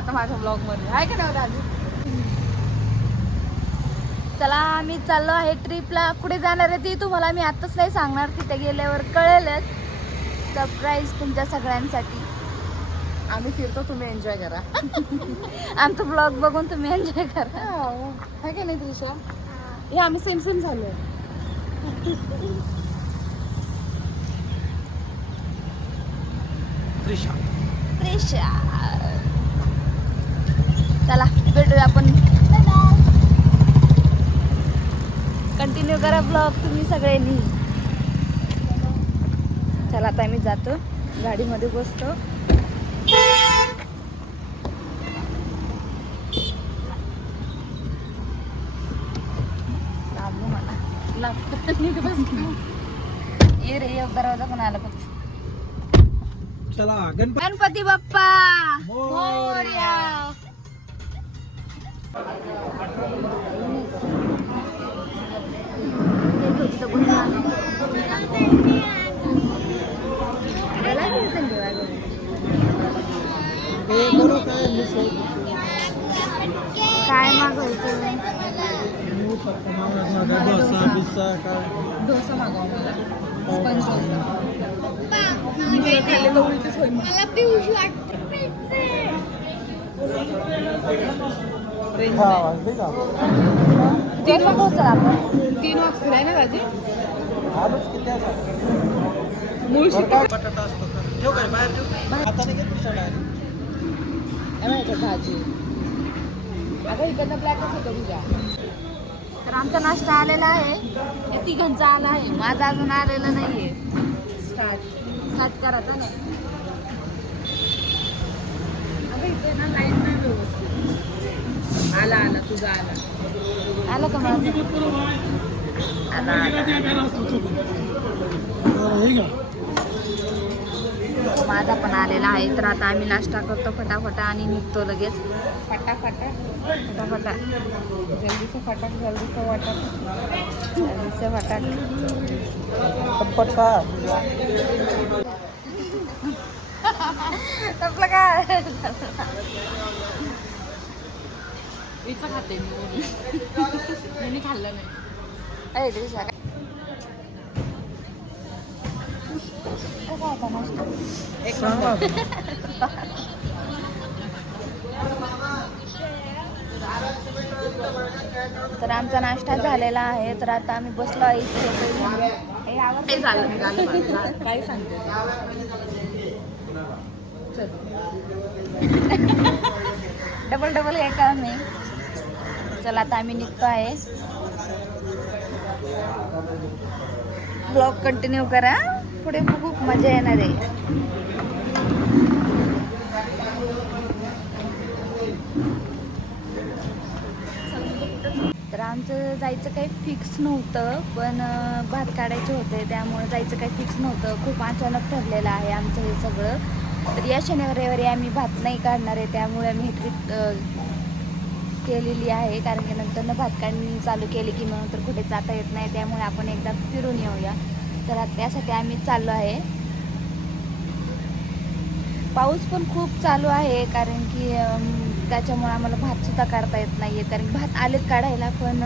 आता माझ्या ब्लॉगमध्ये. आहे का नाही राजू चला आम्ही चाललो आहे ट्रिपला कुठे जाणार आहे ती तुम्हाला मी आत्ताच नाही सांगणार. तिथे गेल्यावर कळेलच. सरप्राईज तुमच्या सगळ्यांसाठी. आम्ही फिरतो तुम्ही एन्जॉय करा. आमचा ब्लॉग बघून तुम्ही एन्जॉय करा. आहे का नाही त्रिशा? हे. आम्ही सेम सेम झालो त्रिशा. त्रिशा. चला भेटूया आपण. कंटिन्यू करा ब्लॉग तुम्ही सगळ्यांनी. चला आता आम्ही जातो. गाडीमध्ये बसतो. ये रे ये दरवाजा पण आला फक्त. चला गणपती गणपती बाप्पा! मोरया. काय मागवायचं डोसा मागवा मला स्पंज वाटत. मिसळ खाल्ली तर उलटीच होईल. मग. Range हा नाही. वाजले का ते पण पोहोचल आपण. तीन वाजता आहे ना राजी आलोच किती असं मुळशी बरं काय बटाटा असतो का ठेव काय बाहेर ठेव. हाताने घेत मिसळ आहे भाजी अगं इकडनं ब्लॅकच होतं तुझ्या. तर आमचा नाश्ता आलेला आहे. या तिघांचा आला आहे. माझा अजून आलेला नाहीये. स्टार्ट स्टार्ट करायचा ना. अगं इथे ना लाइट नाही व्यवस्थित. आला आला तुझा आला. आलं का माझं? आला आला का माझा पण आलेला आहे. तर आता आम्ही नाश्ता करतो फटाफटा आणि निघतो लगेच. फटाफट. फटाफटा. जल्दी से फटाक जल्दी से वाटक. जल्दीचं फटाक पटपटा आपलं खाते मी. मी खाल्लं नाही अरे दिवसा काय कसा होता नाश्ता एक सांगा तर आमचा नाश्ता झालेला आहे. तर आता आम्ही बसलो आहे इथे. नाही. काय सांगते. चल. डबल डबल हे काम आहे चला आता आम्ही निघतो आहे. ब्लॉग कंटिन्यू करा. पुढे खूप मजा येणार आहे. तर आमचं जायचं काही फिक्स नव्हतं पण भात काढायचे होते त्यामुळे जायचं काही फिक्स नव्हतं. खूप अचानक ठरलेलं आहे आमचं हे सगळं. तर या शनिवार रविवारी आम्ही भात नाही काढणार आहे त्यामुळे आम्ही ट्रिप केलेली आहे कारण की नंतर भात काढणी चालू केली की मग नंतर कुठे जाता येत नाही त्यामुळे आपण एकदा फिरून येऊया. तर त्यासाठी आम्ही चाललो आहे. पाऊस पण खूप चालू आहे कारण की त्याच्यामुळे आम्हाला भातसुद्धा काढता येत नाही आहे कारण भात आलेत काढायला पण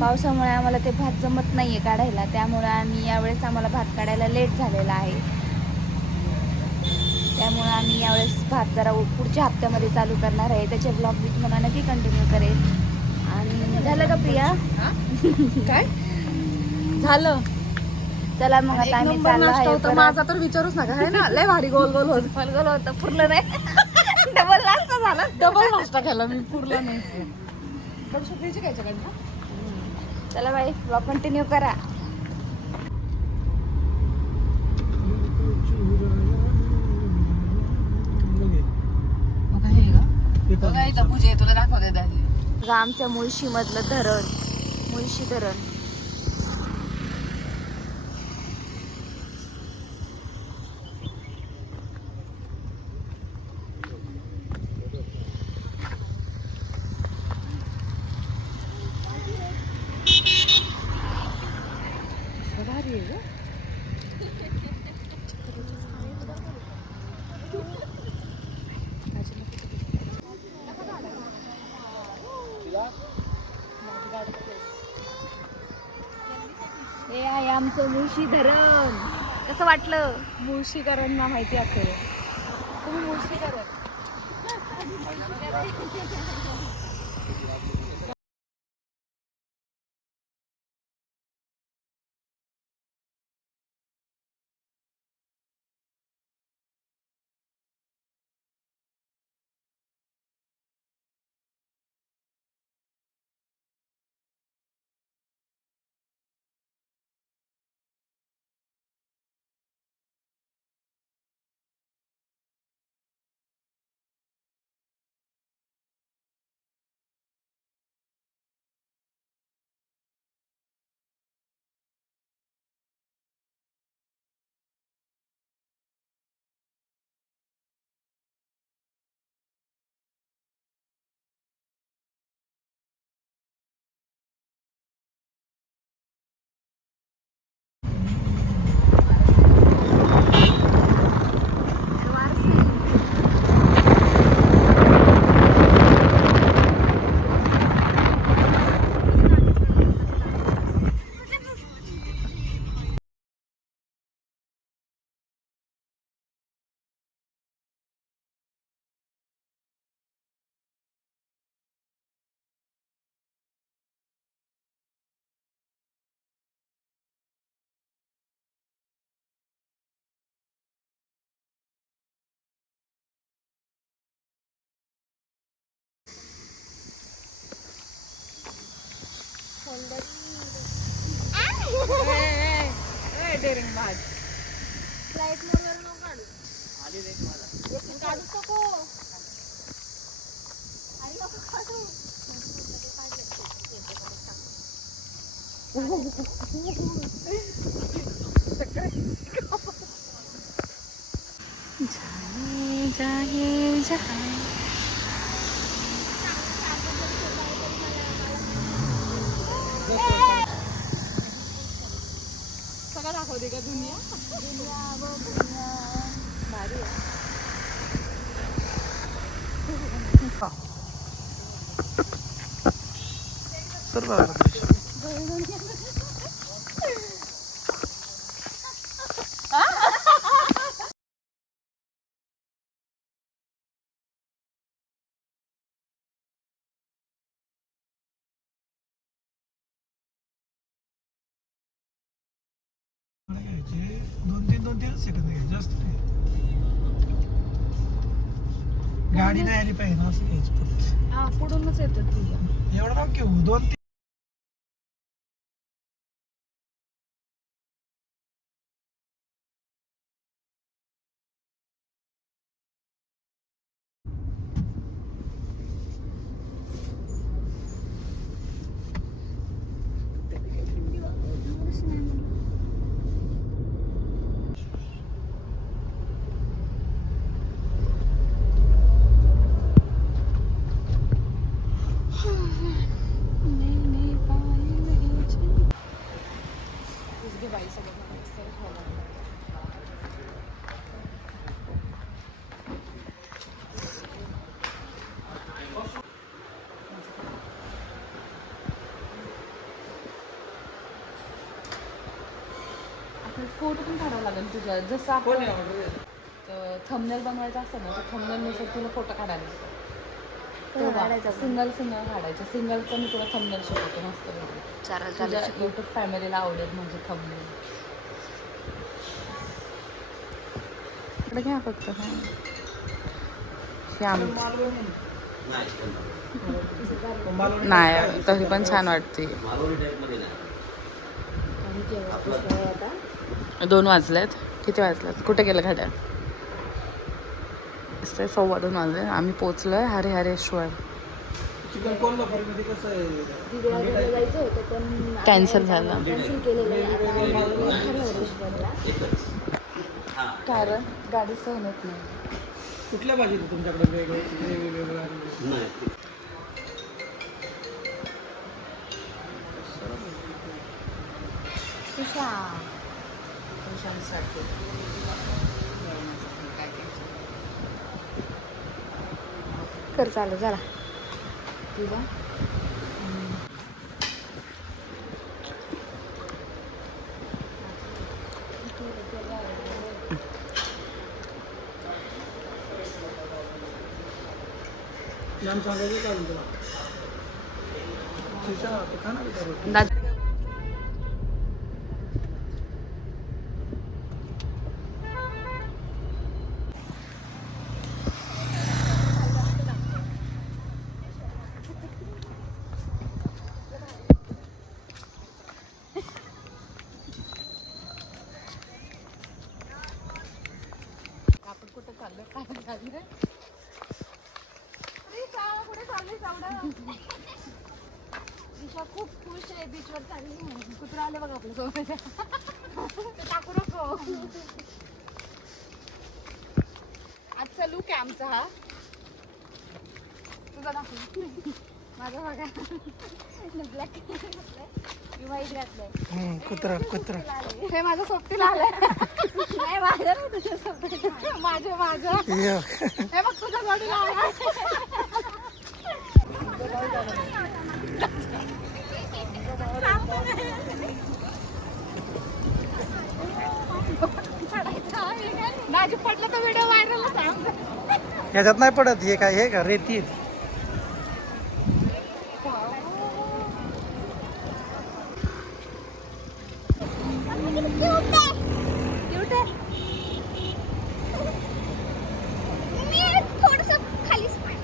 पावसामुळे आम्हाला ते भात जमत नाही आहे काढायला. त्यामुळे आम्ही यावेळेस आम्हाला भात काढायला लेट झालेला आहे. त्यामुळे आम्ही यावेळेस भात जरा पुढच्या हप्त्यामध्ये चालू करणार आहे. त्याचे ब्लॉग मी तुम्हाला नक्की कंटिन्यू करेल आणि झालं का प्रिया? काय? झालं. चला मग आता आम्ही चाललो आहे. माझा तर विचारूच नका है ना? लय भारी गोल गोल होत. गोल होतं पुरलं नाही. डबल नाश्ता झाला. डबल नाश्ता केला मी पुरला नाही. घ्यायच्या चला बाई ब्लॉग कंटिन्यू करा बघा हे का बघा इथं पूजे तुला दाखवते आमच्या मुळशी आमच्या मुळशीमधलं धरण. मुळशी धरण भारी आहे गं. आमचं मुळशी धरण कसं वाटलं? मुळशीकरांना माहिती असेल. तुम्ही मुळशी धरण डेअरिंग भाग फ्लाईट मोडवर नको काढू काढूच नको आणि नको काढू जाने जाहे जहां सगळं दाखवते का दुनिया. दुनिया बघ. दुनिया भारी आहे घ्यायचे. दोन तीन दोन तीनच सेकंद घ्यायचे. जास्त नाही. गाडी नाही आली पाहिजे ना असं घ्यायचं हा पुढूनच येतात तुझ्या एवढं घेऊ. दोन तीन घे बाई सगळं मस्त झालं. आपल्याला फोटो पण काढावा लागेल तुझ्या जसं आपण थंबनेल बनवायचा असतं ना तर थंबनेलनुसार तुला फोटो काढायला? सिंगल सिंगल काढायचं सिंगलचं मी तुला थंबनेल शिकवते मस्त तुझ्या युट्यूब फॅमिलीला आवडेल म्हणजे थंबनेल इकडे घ्या फक्त हे. नाही तरी पण छान वाटते. दोन वाजलेत. किती वाजलेत कुठे गेलं असते सव्वा दोन वाजले. आम्ही पोचलोय हरे हरेश्वर Cancel झालं. कॅन्सल हरिहरेश्वरला. कारण गाडी सहन होत नाही. कुठल्या भाजी? आहेत तुमच्याकडे पुरुषांसाठी कर चालू झाला तुझा नाम सांगायचं का टाकू नको आजचा लुक आहे आमचा हा. तुझा दाखव. माझा बघा. ब्लॅक मी वाईट घातलंय हम्म, कुत्रा कुत्रा. हे माझं सोबतीला आलंय नाही. हे बघ. तुझ्या आलाय दाजी पडलं तर व्हिडिओ व्हायरल सांग ह्याच्यात नाही पडत हे काय हे का रेती आहे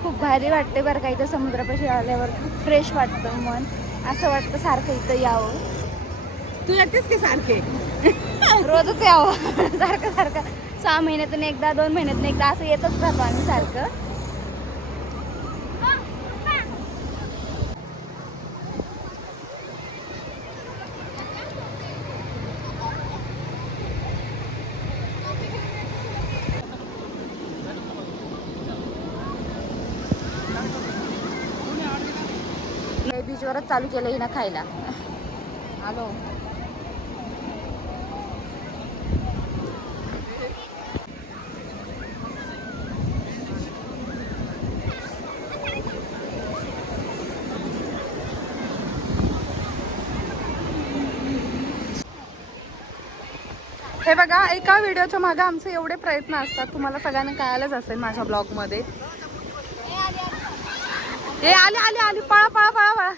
खूप भारी वाटते बरं का इथं समुद्रापाशी आल्यावर खूप फ्रेश वाटतं मन. असं वाटतं सारखं इथं यावं. तू येतेस की सारखे? रोजच यावं. सारखं सारखं. सहा महिन्यातून एकदा दोन महिन्यातून एकदा असं येतच राहतो आम्ही सारखं. बीचवरच चालू केलं हिनं खायला. आलो हे बघा एका व्हिडिओच्या मागे आमचे एवढे प्रयत्न असतात. तुम्हाला सगळ्यांना कळायलाच असेल माझ्या ब्लॉगमध्ये. हे आले आले आले. पळा पळा पळा पळा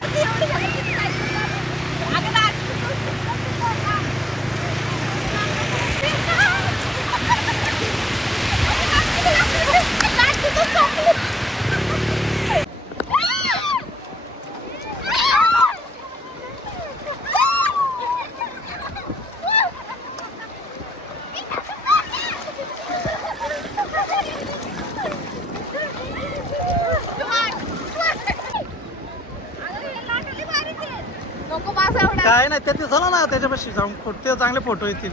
नको बास एवढा काय नाही ते दिसलं ना त्याच्यापाशी जाऊन फोटो ते चांगले फोटो येतील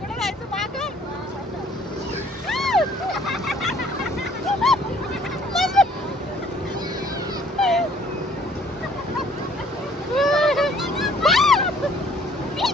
कुठे जायचं मागं? बस, बस त्याला. उचल. एवढी घाबरली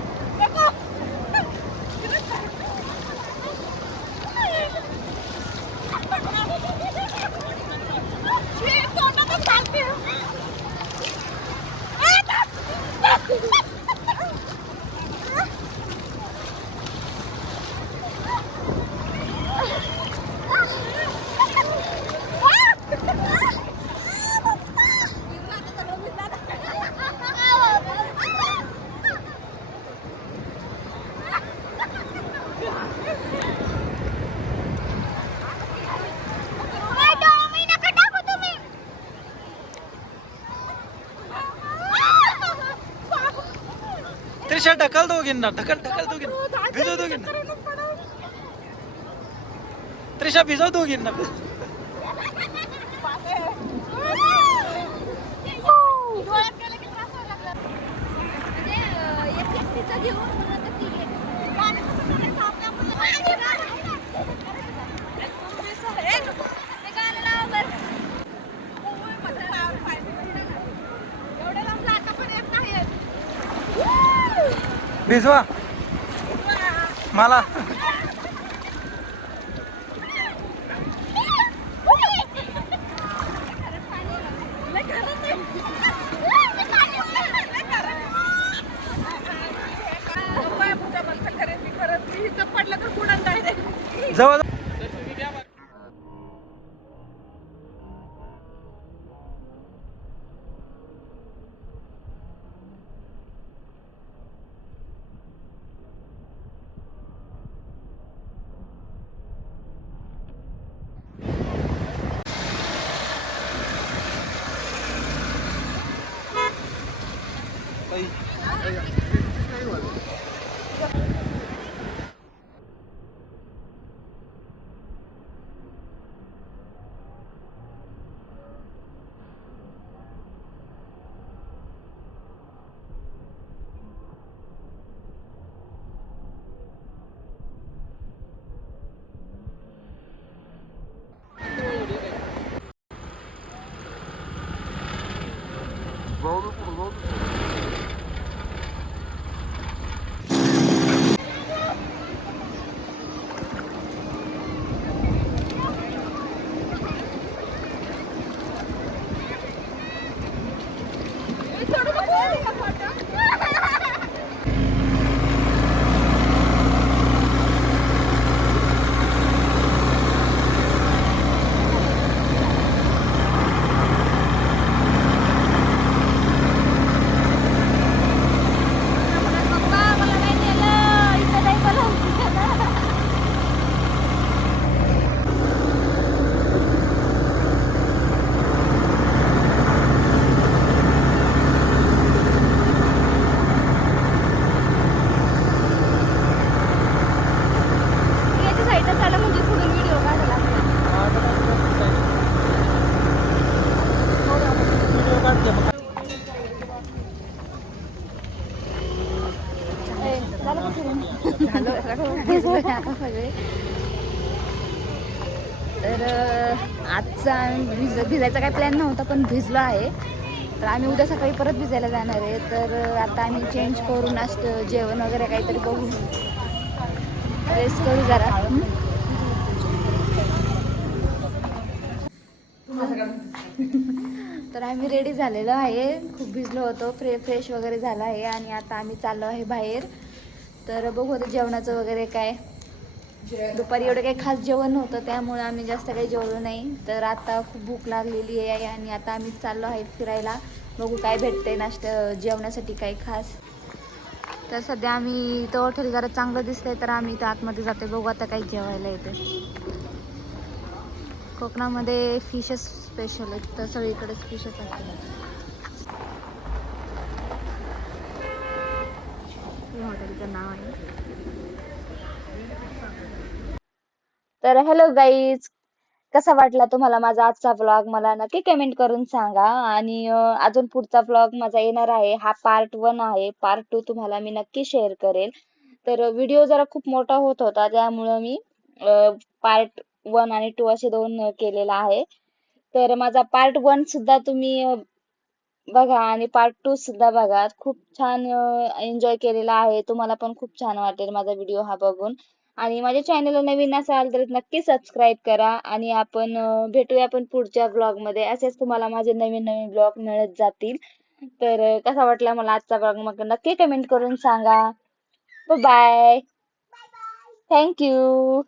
त्रिशा ढकल दोघींना ढकल ढकल दोघींना भिजव दोघींना त्रिशा भिजव दोघींना भिजवा. मला. तर आजचा आम्ही भिज भिजायचा काही प्लॅन नव्हता पण भिजलो आहे. तर आम्ही उद्या सकाळी परत भिजायला जाणार आहे. तर आता आम्ही चेंज करून असतं जेवण वगैरे काहीतरी बघू रेस्ट करू जरा. तर आम्ही रेडी झालेलो आहे. खूप भिजलो होतो. फ्रे फ्रेश वगैरे झाला आहे. आणि आता आम्ही चाललो आहे बाहेर. तर बघू आता जेवणाचं वगैरे काय. दुपारी एवढं काही खास जेवण नव्हतं त्यामुळे आम्ही जास्त काही जेवलो नाही. तर आता खूप भूक लागलेली आहे आणि आता आम्ही चाललो आहे फिरायला. बघू काय भेटते नाश्ता जेवणासाठी काही खास. तर सध्या आम्ही इथं हॉटेल जरा चांगलं दिसतंय तर आम्ही इथं आतमध्ये जाते बघू आता काही जेवायला येते कोकणामध्ये फिशच स्पेशल आहेत तर सगळीकडेच फिशच असतात. त्याचं नाव आहे? तर हॅलो गाईज कसा वाटला तुम्हाला माझा आजचा ब्लॉग मला नक्की कमेंट करून सांगा. आणि अजून पुढचा ब्लॉग माझा येणार आहे. हा पार्ट वन आहे. पार्ट टू तुम्हाला मी नक्की शेअर करेल. तर व्हिडिओ जरा खूप मोठा होत होता. त्यामुळं मी पार्ट वन आणि टू असे दोन केलेला आहे. तर माझा पार्ट वन सुद्धा तुम्ही बघा आणि पार्ट टू सुद्धा बघा. खूप छान एन्जॉय केलेला आहे. तुम्हाला पण खूप छान वाटेल माझा व्हिडिओ हा बघून. आणि माझ्या चॅनलला नवीन असाल तर नक्की सबस्क्राईब करा. आणि आपण भेटूया आपण पुढच्या ब्लॉगमध्ये. असेच तुम्हाला माझे नवीन नवीन ब्लॉग मिळत जातील. तर कसा वाटला मला आजचा ब्लॉग मग नक्की कमेंट करून सांगा. Bye thank you